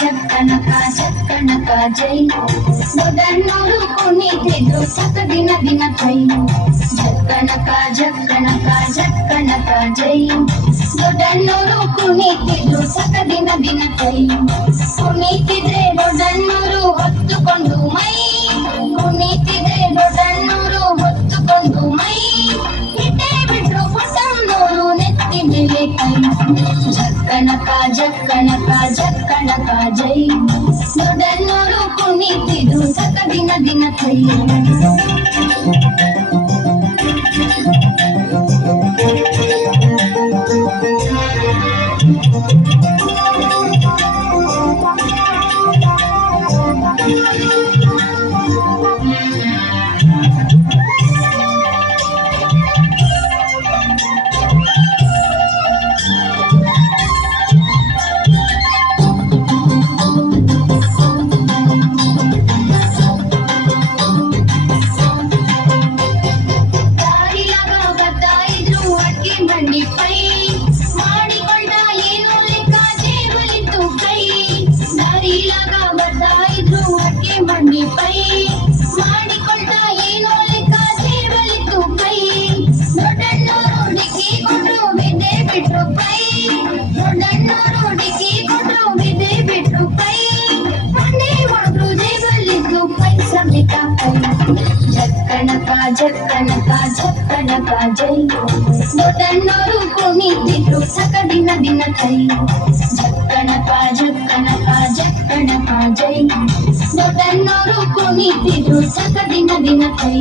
ಜಕ್ಕನಕ ಜಕ್ಕನಕ ಜೈ ಮೊದನ್ನೋರು ಕುಣಿತಿದ್ರು ಸತ ದಿನ ದಿನ ಕೈ ಜಕ್ಕನಕ ಜಕ್ಕನಕ ಜಕ್ಕನಕ ಜೈ ದೊಡ್ಡನ್ನೋರು ಕುಣಿತಿದ್ರು ಸತ ದಿನ ದಿನ ಕೈ ಕುಣಿತಿದ್ರೆ ದೊಡ್ಡನ್ನೋರು ಹೊತ್ತುಕೊಂಡು ಮೈ ಕುಣಿತಿದ್ರೆ ದೊಡ್ಡನ್ನೋರು ಹೊತ್ತುಕೊಂಡು ಮೈ ಇಟ್ಟೇ ಬಿಟ್ರು ಪುಟ್ಟನ್ನೋರು ನೆತ್ತಿ ಮೇಲೆ ಕೈ ಜಕ್ಕನಕ ಜಕ್ಕನಕ ಜಕ್ಕನಕ ಜೈ ದೊಡ್ಡನ್ನೋರು ಕುಣಿತಿದ್ರು ಸತ ದಿನ ದಿನ ಕೈ ಬಂಡಿ ಪೈ ಮಾಡಿಕೊಂಡ ಏನು ಲೆಕ್ಕ ಜೇಬಲಿತ್ತು ಕೈ ದಾರಿಲಾಗ ಬರ್ತಾ ಇದ್ರು ಅಕ್ಕೆ ಬಂಡಿ ಪೈ ಮಾಡಿಕೊಂಡ ಏನು ಲೆಕ್ಕ ಜೇಬಲಿತ್ತು ಕೈ ದೊಡ್ಡಣ್ಣೋರು ಡಿಕ್ಕಿ ಕೊಟ್ರು ಬಿದ್ದೆ ಬಿಟ್ರು ಕೈ ದೊಡ್ಡಣ್ಣೋರು ಡಿಕ್ಕಿ ಕೊಟ್ರು ಬಿದ್ದೆ ಬಿಟ್ರು ಕೈ ಮಂಡೆ ಹೊಡೆದ್ರು ಜೇಬಲಿದ್ದು ಪೈಸಾ ಬಿಟ್ಟ ಕೈ ಜಕ್ಕನಕ ಜಕ್ಕನಕ ಜಕ್ಕನಕ ಜೈ ದೊಡ್ಡನ್ನೋರು ಕುಣಿತಿದ್ರು ಸಕ ದಿನ ದಿನ ಕೈ ಜಕ್ಕನಕ ಜಕ್ಕನಕ ಜಕ್ಕನಕ ಜೈ ದೊಡ್ಡನ್ನೋರು ಕುಣಿತಿದ್ರು ಸಕ ದಿನ ದಿನ ಕೈ